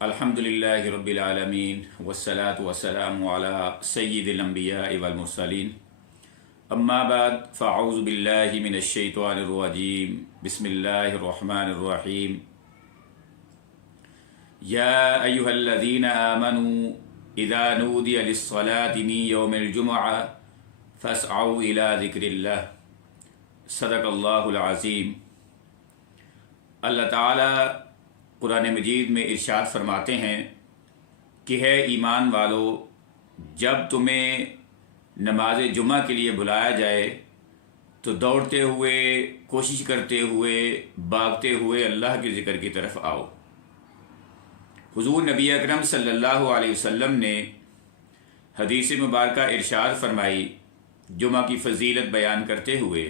الحمدللہ رب العالمین والصلاة والسلام علی سید الانبیاء والمرسلین اما بعد فاعوذ باللہ من الشیطان الرجیم بسم اللہ الرحمن الرحیم یا ایہا الذین آمنوا اذا نودی للصلاة من یوم الجمعہ فاسعوا الی ذکر اللہ صدق اللہ العظیم۔ اللہ تعالی قرآن مجید میں ارشاد فرماتے ہیں کہ ہے ایمان والو، جب تمہیں نماز جمعہ کے لیے بلایا جائے تو دوڑتے ہوئے، کوشش کرتے ہوئے، بھاگتے ہوئے اللہ کے ذکر کی طرف آؤ۔ حضور نبی اکرم صلی اللہ علیہ وسلم نے حدیث مبارکہ ارشاد فرمائی جمعہ کی فضیلت بیان کرتے ہوئے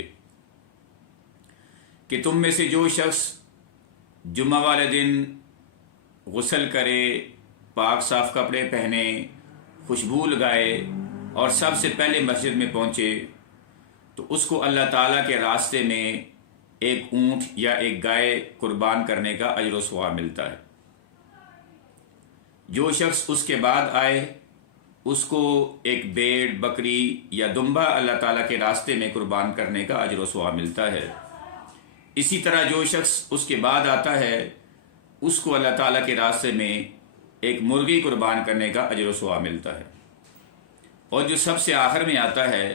کہ تم میں سے جو شخص جمعہ والے دن غسل کرے، پاک صاف کپڑے پہنے، خوشبو لگائے اور سب سے پہلے مسجد میں پہنچے تو اس کو اللہ تعالیٰ کے راستے میں ایک اونٹ یا ایک گائے قربان کرنے کا اجر و ثواب ملتا ہے۔ جو شخص اس کے بعد آئے اس کو ایک بھیڑ، بکری یا دمبا اللہ تعالیٰ کے راستے میں قربان کرنے کا اجر و ثواب ملتا ہے۔ اسی طرح جو شخص اس کے بعد آتا ہے اس کو اللہ تعالیٰ کے راستے میں ایک مرغی قربان کرنے کا اجر و ثواب ملتا ہے، اور جو سب سے آخر میں آتا ہے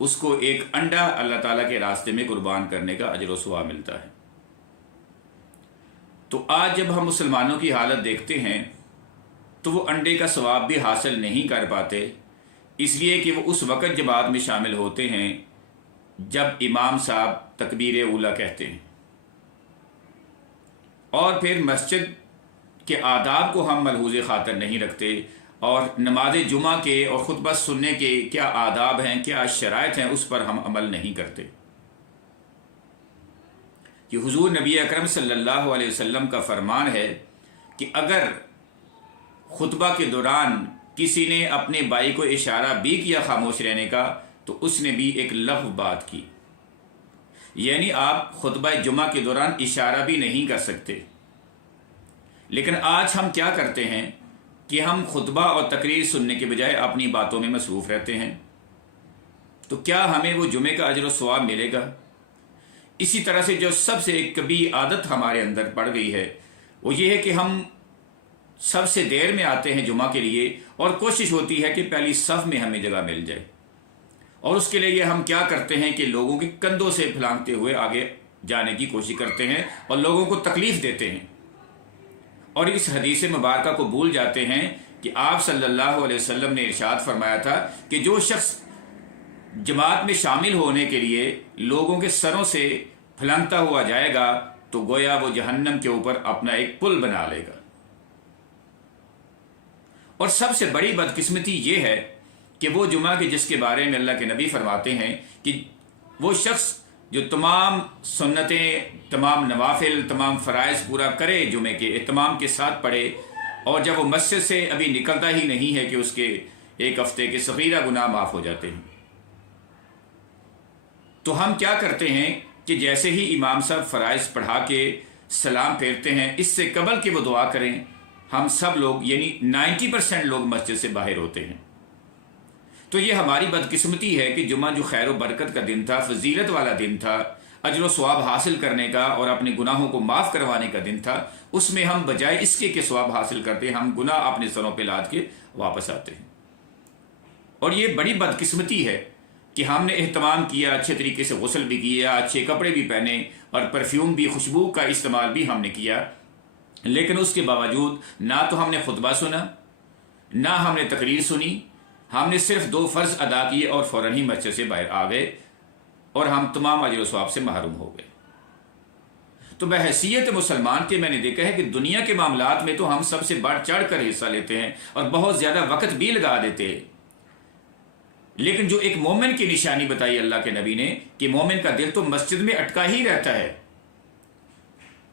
اس کو ایک انڈا اللہ تعالیٰ کے راستے میں قربان کرنے کا اجر و ثواب ملتا ہے۔ تو آج جب ہم مسلمانوں کی حالت دیکھتے ہیں تو وہ انڈے کا ثواب بھی حاصل نہیں کر پاتے، اس لیے کہ وہ اس وقت جماعت میں شامل ہوتے ہیں جب امام صاحب تکبیر اولیٰ کہتے ہیں، اور پھر مسجد کے آداب کو ہم ملحوظ خاطر نہیں رکھتے، اور نماز جمعہ کے اور خطبہ سننے کے کیا آداب ہیں، کیا شرائط ہیں، اس پر ہم عمل نہیں کرتے۔ کہ حضور نبی اکرم صلی اللہ علیہ وسلم کا فرمان ہے کہ اگر خطبہ کے دوران کسی نے اپنے بھائی کو اشارہ بھی کیا خاموش رہنے کا تو اس نے بھی ایک لغو بات کی، یعنی آپ خطبہ جمعہ کے دوران اشارہ بھی نہیں کر سکتے۔ لیکن آج ہم کیا کرتے ہیں کہ ہم خطبہ اور تقریر سننے کے بجائے اپنی باتوں میں مصروف رہتے ہیں، تو کیا ہمیں وہ جمعے کا اجر و ثواب ملے گا؟ اسی طرح سے جو سب سے ایک کبھی عادت ہمارے اندر پڑ گئی ہے وہ یہ ہے کہ ہم سب سے دیر میں آتے ہیں جمعہ کے لیے، اور کوشش ہوتی ہے کہ پہلی صف میں ہمیں جگہ مل جائے، اور اس کے لیے ہم کیا کرتے ہیں کہ لوگوں کے کندھوں سے پھلانگتے ہوئے آگے جانے کی کوشش کرتے ہیں اور لوگوں کو تکلیف دیتے ہیں، اور اس حدیث مبارکہ کو بھول جاتے ہیں کہ آپ صلی اللہ علیہ وسلم نے ارشاد فرمایا تھا کہ جو شخص جماعت میں شامل ہونے کے لیے لوگوں کے سروں سے پھلانگتا ہوا جائے گا تو گویا وہ جہنم کے اوپر اپنا ایک پل بنا لے گا۔ اور سب سے بڑی بدقسمتی یہ ہے کہ وہ جمعہ کے جس کے بارے میں اللہ کے نبی فرماتے ہیں کہ وہ شخص جو تمام سنتیں، تمام نوافل، تمام فرائض پورا کرے، جمعے کے اہتمام کے ساتھ پڑھے، اور جب وہ مسجد سے ابھی نکلتا ہی نہیں ہے کہ اس کے ایک ہفتے کے صغیرہ گناہ معاف ہو جاتے ہیں۔ تو ہم کیا کرتے ہیں کہ جیسے ہی امام صاحب فرائض پڑھا کے سلام پھیرتے ہیں، اس سے قبل کہ وہ دعا کریں، ہم سب لوگ یعنی 90% لوگ مسجد سے باہر ہوتے ہیں۔ تو یہ ہماری بدقسمتی ہے کہ جمعہ جو خیر و برکت کا دن تھا، فضیلت والا دن تھا، اجر و ثواب حاصل کرنے کا اور اپنے گناہوں کو معاف کروانے کا دن تھا، اس میں ہم بجائے اس کے کہ ثواب حاصل کرتے ہم گناہ اپنے سروں پہ لاد کے واپس آتے ہیں۔ اور یہ بڑی بدقسمتی ہے کہ ہم نے اہتمام کیا، اچھے طریقے سے غسل بھی کیا، اچھے کپڑے بھی پہنے اور پرفیوم بھی، خوشبو کا استعمال بھی ہم نے کیا، لیکن اس کے باوجود نہ تو ہم نے خطبہ سنا، نہ ہم نے تقریر سنی، ہم نے صرف 2 فرض ادا کیے اور فوراً ہی مسجد سے باہر آ گئے، اور ہم تمام اجر و ثواب سے محروم ہو گئے۔ تو بحیثیت مسلمان کے میں نے دیکھا ہے کہ دنیا کے معاملات میں تو ہم سب سے بڑھ چڑھ کر حصہ لیتے ہیں اور بہت زیادہ وقت بھی لگا دیتے ہیں، لیکن جو ایک مومن کی نشانی بتائی اللہ کے نبی نے کہ مومن کا دل تو مسجد میں اٹکا ہی رہتا ہے،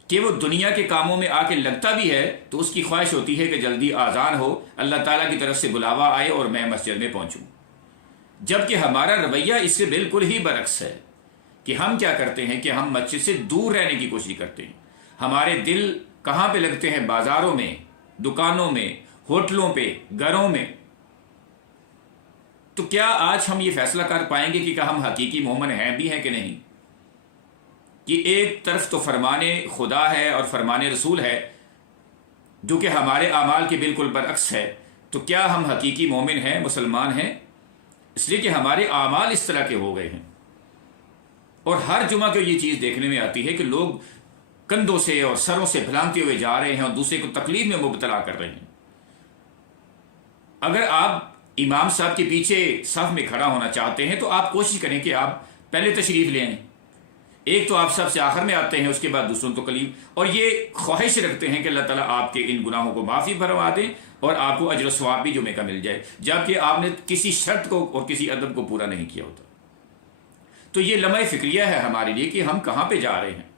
کہ وہ دنیا کے کاموں میں آ کے لگتا بھی ہے تو اس کی خواہش ہوتی ہے کہ جلدی آذان ہو، اللہ تعالیٰ کی طرف سے بلاوا آئے اور میں مسجد میں پہنچوں، جبکہ ہمارا رویہ اس سے بالکل ہی برعکس ہے کہ ہم کیا کرتے ہیں کہ ہم مسجد سے دور رہنے کی کوشش کرتے ہیں۔ ہمارے دل کہاں پہ لگتے ہیں؟ بازاروں میں، دکانوں میں، ہوٹلوں پہ، گھروں میں، تو کیا آج ہم یہ فیصلہ کر پائیں گے کہ ہم حقیقی مومن ہیں بھی ہیں کہ نہیں؟ کہ ایک طرف تو فرمان خدا ہے اور فرمان رسول ہے جو کہ ہمارے اعمال کے بالکل برعکس ہے، تو کیا ہم حقیقی مومن ہیں، مسلمان ہیں؟ اس لیے کہ ہمارے اعمال اس طرح کے ہو گئے ہیں، اور ہر جمعہ کو یہ چیز دیکھنے میں آتی ہے کہ لوگ کندھوں سے اور سروں سے بھلانتے ہوئے جا رہے ہیں اور دوسرے کو تکلیف میں مبتلا کر رہے ہیں۔ اگر آپ امام صاحب کے پیچھے صف میں کھڑا ہونا چاہتے ہیں تو آپ کوشش کریں کہ آپ پہلے تشریف لے آئیں۔ ایک تو آپ سب سے آخر میں آتے ہیں، اس کے بعد دوسروں کو تکلیف، اور یہ خواہش رکھتے ہیں کہ اللہ تعالیٰ آپ کے ان گناہوں کو معافی فرما دیں اور آپ کو اجر و ثواب بھی جمعے کا مل جائے، جبکہ آپ نے کسی شرط کو اور کسی ادب کو پورا نہیں کیا ہوتا۔ تو یہ لمحہ فکریہ ہے ہمارے لیے کہ ہم کہاں پہ جا رہے ہیں۔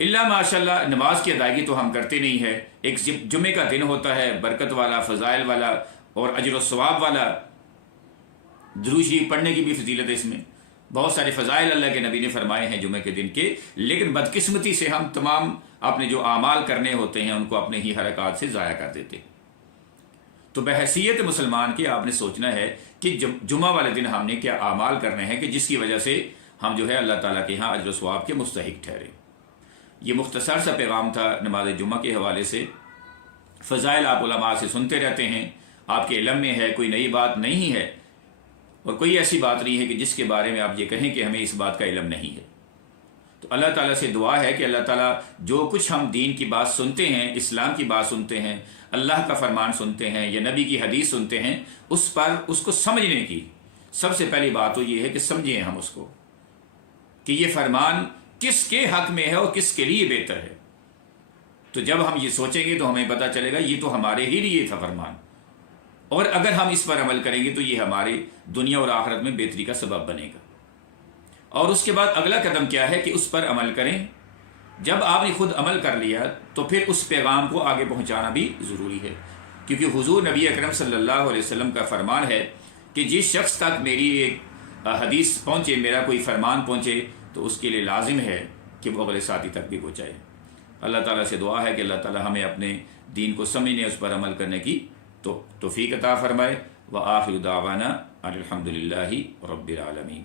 اللہ ماشاء اللہ نماز کی ادائیگی تو ہم کرتے نہیں ہے۔ ایک جمعے کا دن ہوتا ہے برکت والا، فضائل والا اور اجر و ثواب والا، درود شریف پڑھنے کی بھی فضیلت ہے اس میں، بہت سارے فضائل اللہ کے نبی نے فرمائے ہیں جمعے کے دن کے، لیکن بدقسمتی سے ہم تمام اپنے جو اعمال کرنے ہوتے ہیں ان کو اپنے ہی حرکات سے ضائع کر دیتے ہیں۔ تو بحیثیت مسلمان کے آپ نے سوچنا ہے کہ جمعہ والے دن ہم نے کیا اعمال کرنے ہیں کہ جس کی وجہ سے ہم جو ہے اللہ تعالیٰ کے ہاں اجر و ثواب کے مستحق ٹھہرے۔ یہ مختصر سا پیغام تھا نماز جمعہ کے حوالے سے۔ فضائل آپ علماء سے سنتے رہتے ہیں، آپ کے علم میں ہے، کوئی نئی بات نہیں ہے، اور کوئی ایسی بات نہیں ہے کہ جس کے بارے میں آپ یہ کہیں کہ ہمیں اس بات کا علم نہیں ہے۔ تو اللہ تعالیٰ سے دعا ہے کہ اللہ تعالیٰ جو کچھ ہم دین کی بات سنتے ہیں، اسلام کی بات سنتے ہیں، اللہ کا فرمان سنتے ہیں یا نبی کی حدیث سنتے ہیں، اس پر اس کو سمجھنے کی سب سے پہلی بات تو یہ ہے کہ سمجھیں ہم اس کو کہ یہ فرمان کس کے حق میں ہے اور کس کے لیے بہتر ہے۔ تو جب ہم یہ سوچیں گے تو ہمیں پتہ چلے گا یہ تو ہمارے ہی لیے تھا فرمان، اور اگر ہم اس پر عمل کریں گے تو یہ ہمارے دنیا اور آخرت میں بہتری کا سبب بنے گا۔ اور اس کے بعد اگلا قدم کیا ہے کہ اس پر عمل کریں۔ جب آپ نے خود عمل کر لیا تو پھر اس پیغام کو آگے پہنچانا بھی ضروری ہے، کیونکہ حضور نبی اکرم صلی اللہ علیہ وسلم کا فرمان ہے کہ جس شخص تک میری ایک حدیث پہنچے، میرا کوئی فرمان پہنچے، تو اس کے لیے لازم ہے کہ وہ اگلے ساتھی تک بھی پہنچائے۔ اللہ تعالیٰ سے دعا ہے کہ اللہ تعالیٰ ہمیں اپنے دین کو سمجھنے، اس پر عمل کرنے کی توفیق عطا فرمائے۔ وآخر دعوانا الحمد للہ رب العالمین۔